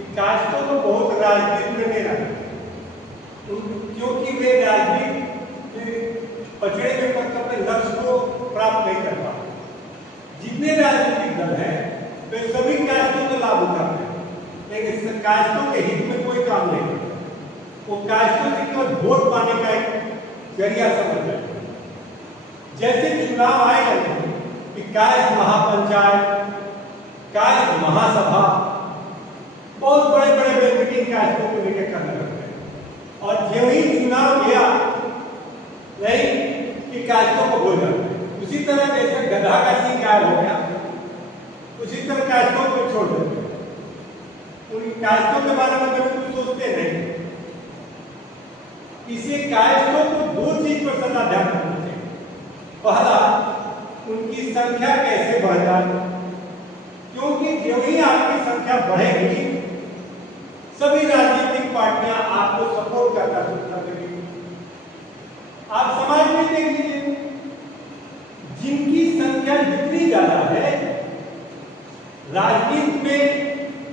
कि कास्टों को बहुत राजनीति में नहीं रखा, क्योंकि वे राजनीति में पछड़े हुए पद अपने लक्ष्य को प्राप्त नहीं कर पाते। जितने राजनीतिक दल हैं वे सभी कास्टों का लाभ उठाते हैं, लेकिन कास्टों के हित में कोई काम नहीं करता। वो कास्टों से केवल वोट पाने का एक जरिया समझ रहे हैं। जैसे चुनाव आएगा कि कास्ट महापंचायत, कास्ट महासभा, बहुत बड़े बड़े मीटिंग कास्टों को लेकर करने लगते हैं, और जो ही चुनाव गया नहीं कि कास्टों को भूल जाते हैं। उसी तरह जैसे गधा का सिंह गायब हो गया, उसी तरह कास्टों को छोड़ देते हैं। उन कास्टों के बारे में कभी कुछ सोचते नहीं। इसे कास्टों को दो चीज पर सदा ध्यान रखना चाहिए। पहला, उनकी संख्या कैसे बढ़ जाए, क्योंकि जो ही आपकी संख्या बढ़ेगी सभी राजनीतिक पार्टियां आपको सपोर्ट करना शुरू कर देंगी। आप समाज में देख लीजिए, जिनकी संख्या जितनी ज्यादा है राजनीति में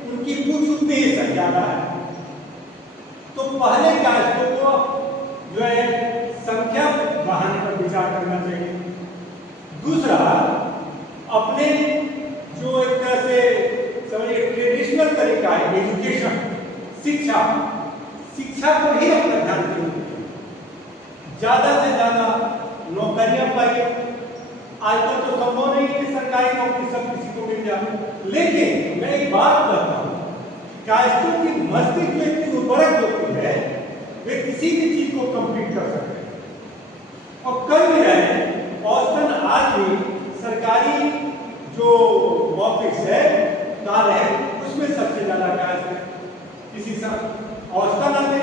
उनकी पूछ उतनी ही ज्यादा है। तो पहले कास्टों को जो है संख्या बढ़ाने पर विचार करना चाहिए। दूसरा, अपने जो एक तरह से समझिए ट्रेडिशनल तरीका है एजुकेशन, शिक्षा पर ही अपना ध्यान देना, ज्यादा से ज्यादा नौकरियां पाइए। आजकल तो संभव नहीं है कि सरकारी नौकरी सब किसी को मिल जाए, लेकिन मैं एक बात कहता हूं, कास्टों की मस्तिष्क में इतनी उर्वरक होती है वे किसी भी चीज को कंप्लीट कर सकते हैं और कर भी रहे हैं। औसतन आज भी सरकारी जो ऑफिस है, कार्य है, उसमें सबसे ज्यादा कास्ट है। किसी औसतन आते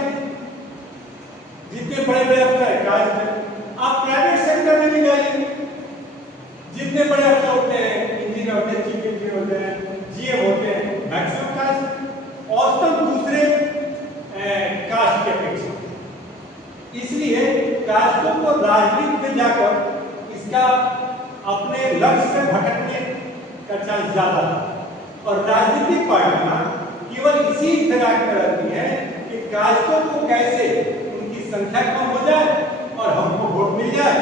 जितने बड़े बड़े अफसर है कास्ट है। आप प्राइवेट सेक्टर में भी जाइए, जितने बड़े अफसर होते हैं, इंजीनियर होते हैं, चीफ इंजीनियर होते हैं, जीएम होते हैं, मैक्सिमम कास्ट औसतन दूसरे कास्ट की अपेक्षा। इसलिए कास्टों को राजनीति में जाकर इसका अपने लक्ष्य से भटकने का चांस ज्यादा है, और राजनीतिक पार्टियां केवल इसी इंतजार में रहती है कि कास्टों को कैसे उनकी संख्या कम हो जाए और हमको वोट मिल जाए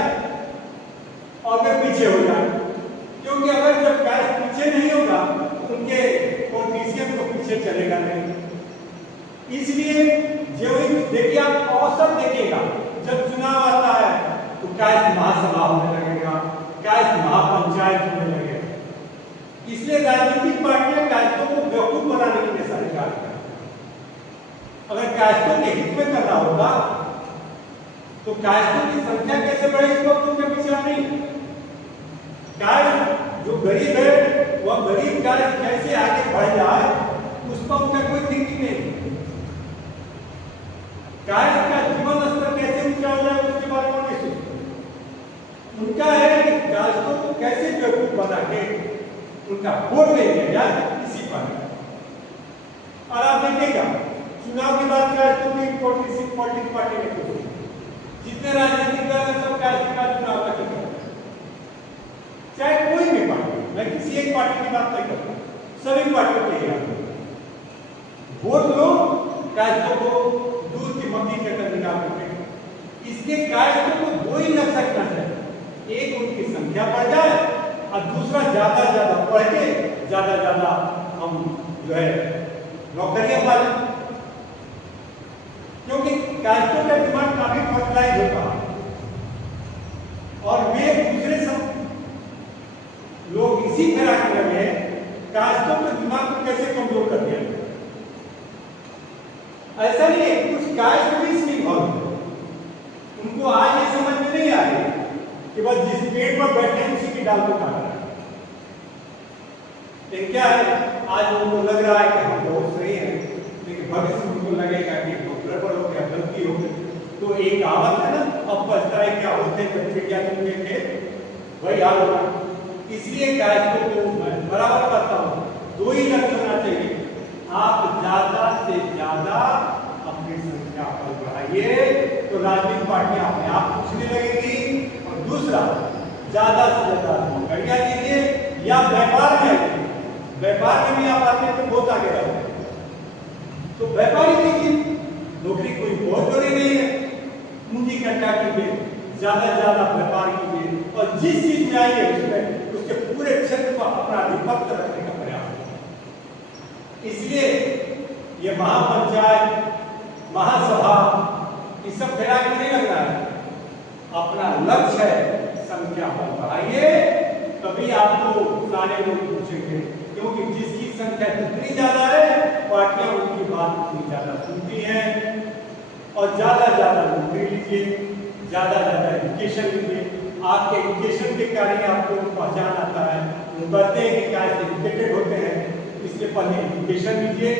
और वे पीछे हो जाए। क्योंकि अगर जब कास्ट पीछे नहीं होगा उनके पॉलिटिशियन को पीछे चलेगा नहीं। इसलिए जो देखिए, आप औसत देखिएगा, जब चुनाव आता है तो कास्ट महासभा होने लगेगा, कास्ट महापंचायत होने लगेगा। इसलिए राजनीतिक पार्टियां कास्टों को बेवकूफ बनाने के लिए सारे कार्य करती हैं। अगर कास्टों के हित में करना होगा तो कास्टों की संख्या कैसे बढ़े, इसको उनके पीछे नहीं। कास्ट जो गरीब है वह गरीब कास्ट कैसे आगे बढ़ जाए उसका उनका कोई थिंकिंग नहीं। कास्ट का जीवन स्तर कैसे ऊंचा हो जाए उसके बारे में नहीं सोचते। उनका है कि कास्टों को कैसे बेवकूफ बना के उनका वोट ले लिया जाए, इसी पर। और आप देखिएगा चुनाव की बात कास्टों की पॉलिटिक्स पार्टी ने की, जितने राजनीतिक दल हैं सब कास्ट का चुनाव का चुनाव, चाहे कोई भी पार्टी, मैं किसी एक पार्टी की बात नहीं करता, सभी पार्टियों के लिए वोट लो, कास्टों को दूध की मक्खी के अंदर निकाल देंगे। इसके कास्टों को दो ही लक्ष्य करना है, एक उनकी संख्या बढ़ जाए और दूसरा ज्यादा ज्यादा पढ़ के ज्यादा हम जो है नौकरियां पालें। क्योंकि कास्टों का दिमाग काफी फर्टिलाइज होता है और वे दूसरे सब लोग इसी तरह के लगे कास्टों के दिमाग को कैसे कमजोर कर दिया। ऐसा नहीं है, कुछ कास्ट भी इसमें इन्वॉल्व है, उनको आज ये समझ में नहीं आ रही कि बस जिस पेड़ पर बैठे हैं उसी की डाल को काटना है। लेकिन क्या है, आज उनको लग रहा है कि हम बहुत सही हैं, लेकिन भविष्य में उनको लगेगा कि गड़बड़ हो गया, गलती हो गई। तो एक कहावत है ना, अब पछताए क्या होते जब चिड़िया चुनके थे, वही हाल होगा। इसलिए कास्टों को मैं बराबर करता हूँ, दो ही लक्ष्य होना चाहिए। आप ज्यादा से ज्यादा अपनी संख्या पर बढ़ाइए तो राजनीतिक पार्टियां अपने आप पूछने लगेगी, और दूसरा ज्यादा से ज्यादा नौकरियां दीजिए या व्यापार में भी आप आते हैं तो बहुत आगे रहते हैं। तो व्यापारी कीजिए, नौकरी कोई बहुत जरूरी नहीं है। पूंजी इकट्ठा कीजिए, ज्यादा से ज्यादा व्यापार कीजिए और जिस चीज में आइए उसमें उसके पूरे क्षेत्र को अपना आधिपत्य रखने का प्रयास करें। इसलिए ये महापंचायत, महासभा, ये सब फिलहाल नहीं लग रहा है। अपना लक्ष्य है संख्या बढ़ाइए, तभी आपको सारे लोग पूछेंगे, क्योंकि जिसकी संख्या जितनी ज्यादा है पार्टियां उनकी बात उतनी ज्यादा सुनती हैं। और ज्यादा से ज्यादा नौकरी लीजिए, ज्यादा से ज्यादा एजुकेशन लीजिए। आपके एजुकेशन के कारण आपको पहचान आता है, वो कहते हैं कि क्या एजुकेटेड होते हैं, इसलिए पहले एजुकेशन लीजिए।